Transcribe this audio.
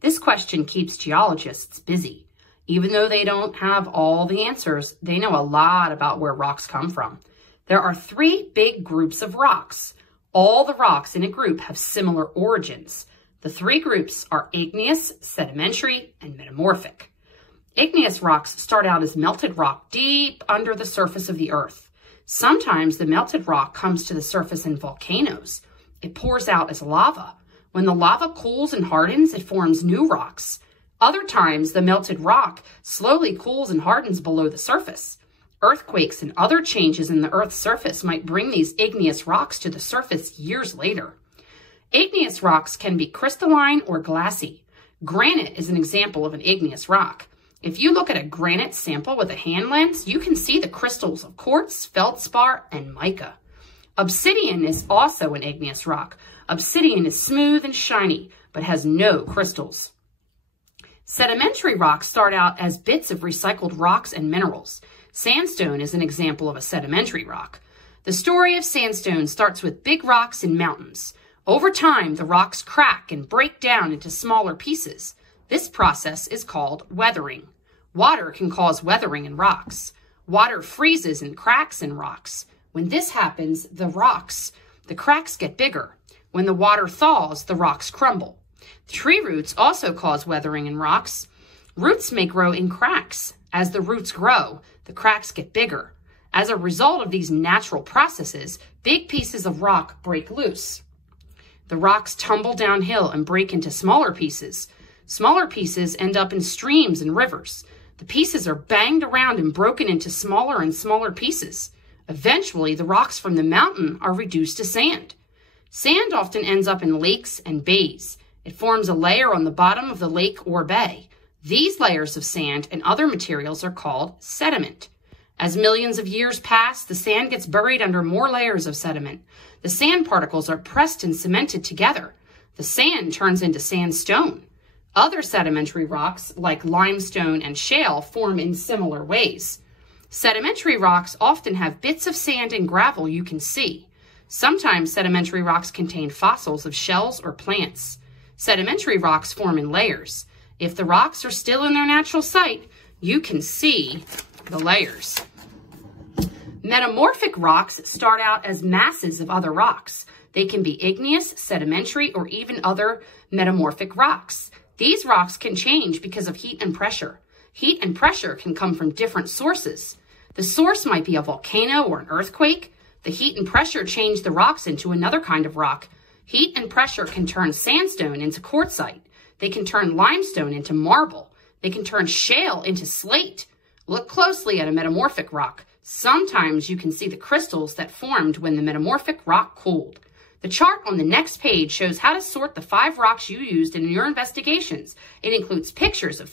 This question keeps geologists busy. Even though they don't have all the answers, they know a lot about where rocks come from. There are three big groups of rocks. All the rocks in a group have similar origins. The three groups are igneous, sedimentary, and metamorphic. Igneous rocks start out as melted rock deep under the surface of the earth. Sometimes the melted rock comes to the surface in volcanoes. It pours out as lava. When the lava cools and hardens, it forms new rocks. Other times, the melted rock slowly cools and hardens below the surface. Earthquakes and other changes in the Earth's surface might bring these igneous rocks to the surface years later. Igneous rocks can be crystalline or glassy. Granite is an example of an igneous rock. If you look at a granite sample with a hand lens, you can see the crystals of quartz, feldspar, and mica. Obsidian is also an igneous rock. Obsidian is smooth and shiny, but has no crystals. Sedimentary rocks start out as bits of recycled rocks and minerals. Sandstone is an example of a sedimentary rock. The story of sandstone starts with big rocks and mountains. Over time, the rocks crack and break down into smaller pieces. This process is called weathering. Water can cause weathering in rocks. Water freezes and cracks in rocks. When this happens, the cracks get bigger. When the water thaws, the rocks crumble. Tree roots also cause weathering in rocks. Roots may grow in cracks. As the roots grow, the cracks get bigger. As a result of these natural processes, big pieces of rock break loose. The rocks tumble downhill and break into smaller pieces. Smaller pieces end up in streams and rivers. The pieces are banged around and broken into smaller and smaller pieces. Eventually, the rocks from the mountain are reduced to sand. Sand often ends up in lakes and bays. It forms a layer on the bottom of the lake or bay. These layers of sand and other materials are called sediment. As millions of years pass, the sand gets buried under more layers of sediment. The sand particles are pressed and cemented together. The sand turns into sandstone. Other sedimentary rocks, like limestone and shale, form in similar ways. Sedimentary rocks often have bits of sand and gravel you can see. Sometimes sedimentary rocks contain fossils of shells or plants. Sedimentary rocks form in layers. If the rocks are still in their natural site, you can see the layers. Metamorphic rocks start out as masses of other rocks. They can be igneous, sedimentary, or even other metamorphic rocks. These rocks can change because of heat and pressure. Heat and pressure can come from different sources. The source might be a volcano or an earthquake. The heat and pressure change the rocks into another kind of rock. Heat and pressure can turn sandstone into quartzite. They can turn limestone into marble. They can turn shale into slate. Look closely at a metamorphic rock. Sometimes you can see the crystals that formed when the metamorphic rock cooled. The chart on the next page shows how to sort the 5 rocks you used in your investigations. It includes pictures of